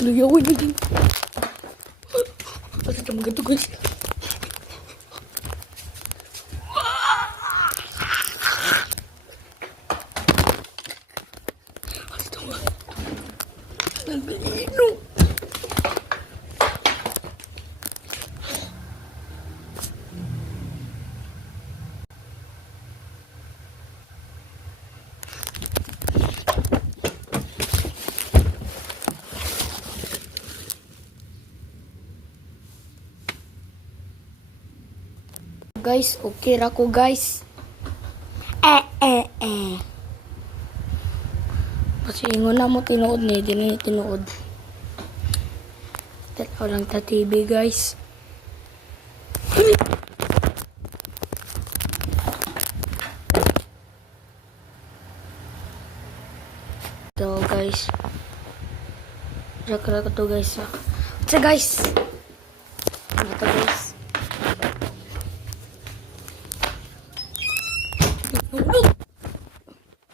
Luyawin na din. Bakit naman ganito guys? Nalbino. Guys, okay ra ko guys. Kasi ingon na mo tinuod ni, di na tinuod. Tataw lang ta TV guys. Ito guys. Sakra ko to guys. Ito guys. Ito guys. Look!